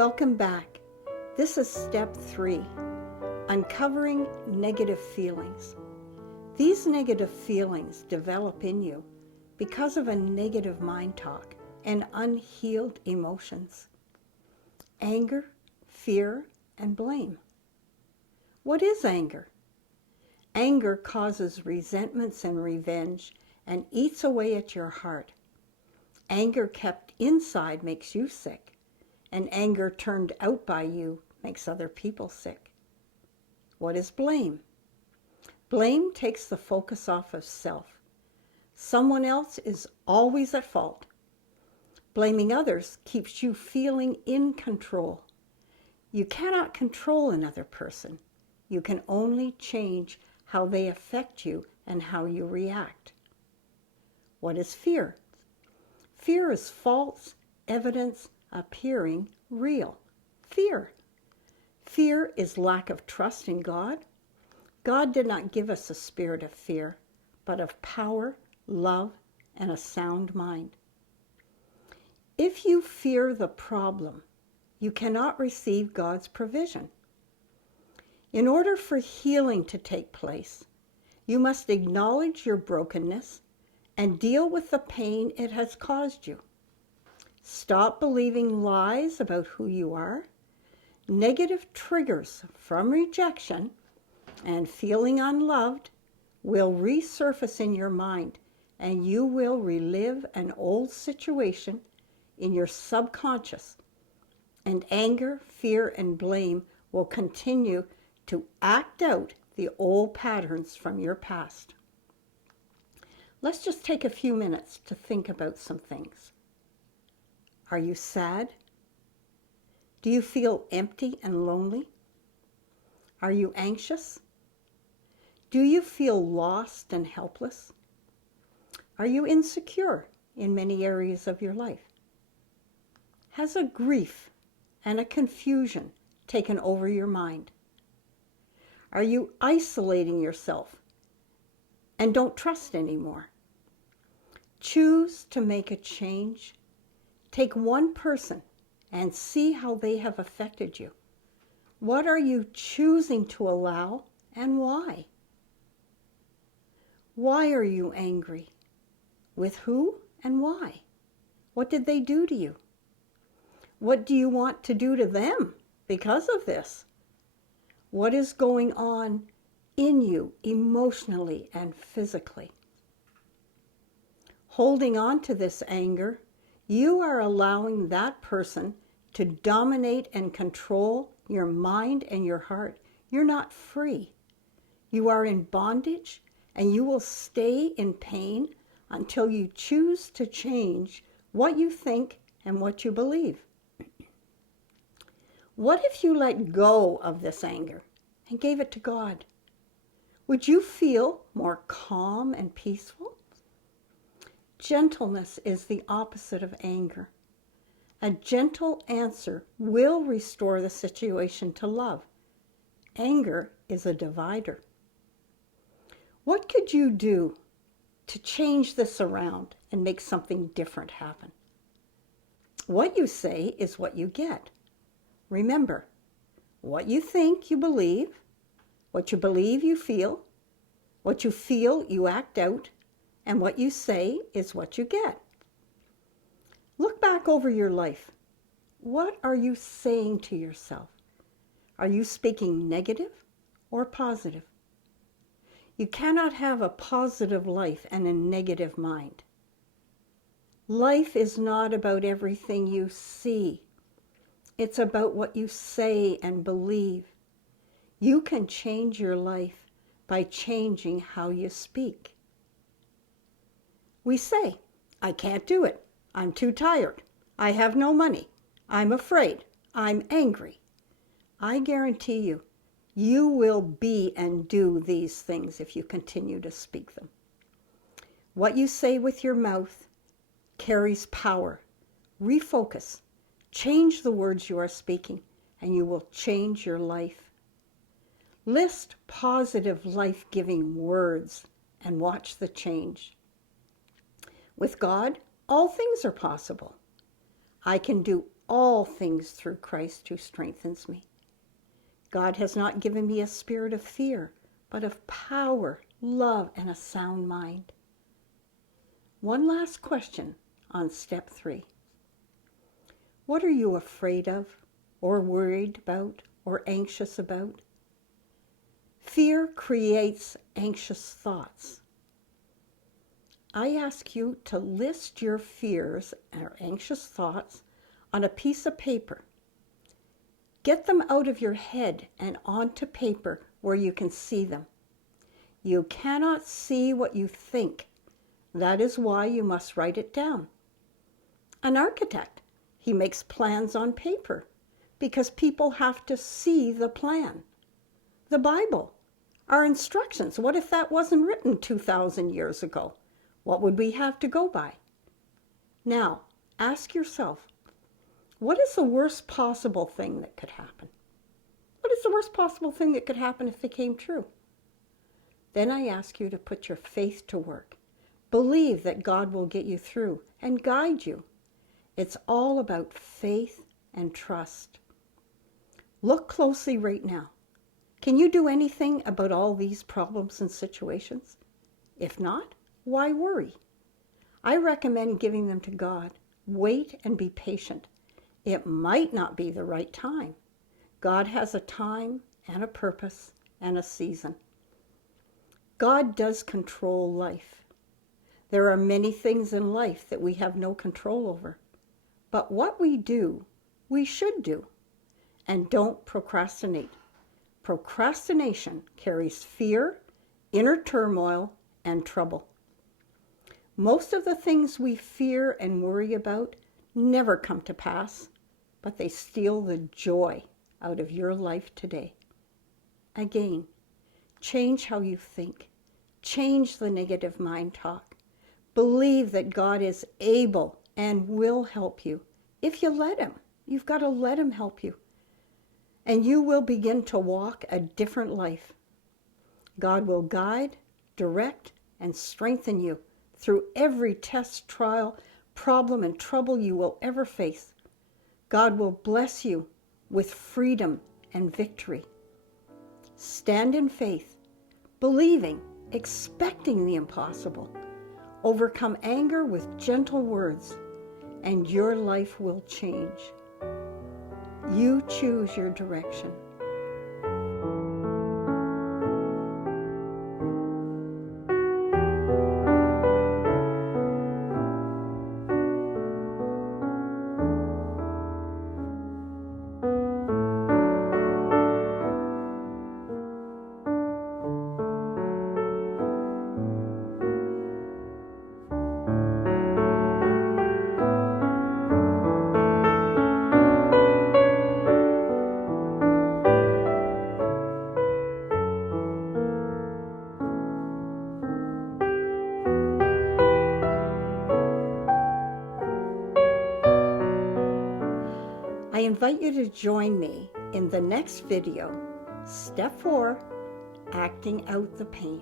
Welcome back. This is step 3, uncovering negative feelings. These negative feelings develop in you because of a negative mind talk and unhealed emotions. Anger, fear, and blame. What is anger? Anger causes resentments and revenge and eats away at your heart. Anger kept inside makes you sick, and anger turned out by you makes other people sick. What is blame? Blame takes the focus off of self. Someone else is always at fault. Blaming others keeps you feeling in control. You cannot control another person. You can only change how they affect you and how you react. What is fear? Fear is false evidence appearing real. Fear. Fear is lack of trust in God. God did not give us a spirit of fear, but of power, love, and a sound mind. If you fear the problem, you cannot receive God's provision. In order for healing to take place, you must acknowledge your brokenness and deal with the pain it has caused you. Stop believing lies about who you are. Negative triggers from rejection and feeling unloved will resurface in your mind, and you will relive an old situation in your subconscious, and anger, fear, and blame will continue to act out the old patterns from your past. Let's just take a few minutes to think about some things. Are you sad? Do you feel empty and lonely? Are you anxious? Do you feel lost and helpless? Are you insecure in many areas of your life? Has a grief and a confusion taken over your mind? Are you isolating yourself and don't trust anymore? Choose to make a change. Take one person and see how they have affected you. What are you choosing to allow and why? Why are you angry? With who and why? What did they do to you? What do you want to do to them because of this? What is going on in you emotionally and physically? Holding on to this anger, you are allowing that person to dominate and control your mind and your heart. You're not free. You are in bondage, and you will stay in pain until you choose to change what you think and what you believe. What if you let go of this anger and gave it to God? Would you feel more calm and peaceful? Gentleness is the opposite of anger. A gentle answer will restore the situation to love. Anger is a divider. What could you do to change this around and make something different happen? What you say is what you get. Remember, what you think you believe, what you believe you feel, what you feel you act out, and what you say is what you get. Look back over your life. What are you saying to yourself? Are you speaking negative or positive? You cannot have a positive life and a negative mind. Life is not about everything you see. It's about what you say and believe. You can change your life by changing how you speak. We say, I can't do it. I'm too tired. I have no money. I'm afraid. I'm angry. I guarantee you, you will be and do these things if you continue to speak them. What you say with your mouth carries power. Refocus. Change the words you are speaking, and you will change your life. List positive, life-giving words and watch the change. With God, all things are possible. I can do all things through Christ who strengthens me. God has not given me a spirit of fear, but of power, love, and a sound mind. One last question on step 3. What are you afraid of, or worried about, or anxious about? Fear creates anxious thoughts. I ask you to list your fears or anxious thoughts on a piece of paper. Get them out of your head and onto paper where you can see them. You cannot see what you think. That is why you must write it down. An architect, he makes plans on paper because people have to see the plan. The Bible, our instructions, what if that wasn't written 2,000 years ago? What would we have to go by? Now, ask yourself, what is the worst possible thing that could happen? What is the worst possible thing that could happen if it came true? Then I ask you to put your faith to work. Believe that God will get you through and guide you. It's all about faith and trust. Look closely right now. Can you do anything about all these problems and situations? If not, why worry? I recommend giving them to God. Wait and be patient. It might not be the right time. God has a time and a purpose and a season. God does control life. There are many things in life that we have no control over. But what we do, we should do. And don't procrastinate. Procrastination carries fear, inner turmoil, and trouble. Most of the things we fear and worry about never come to pass, but they steal the joy out of your life today. Again, change how you think. Change the negative mind talk. Believe that God is able and will help you. If you let him, you've got to let him help you. And you will begin to walk a different life. God will guide, direct, and strengthen you through every test, trial, problem, and trouble you will ever face. God will bless you with freedom and victory. Stand in faith, believing, expecting the impossible. Overcome anger with gentle words, and your life will change. You choose your direction. I invite you to join me in the next video, Step 4, Acting Out the Pain.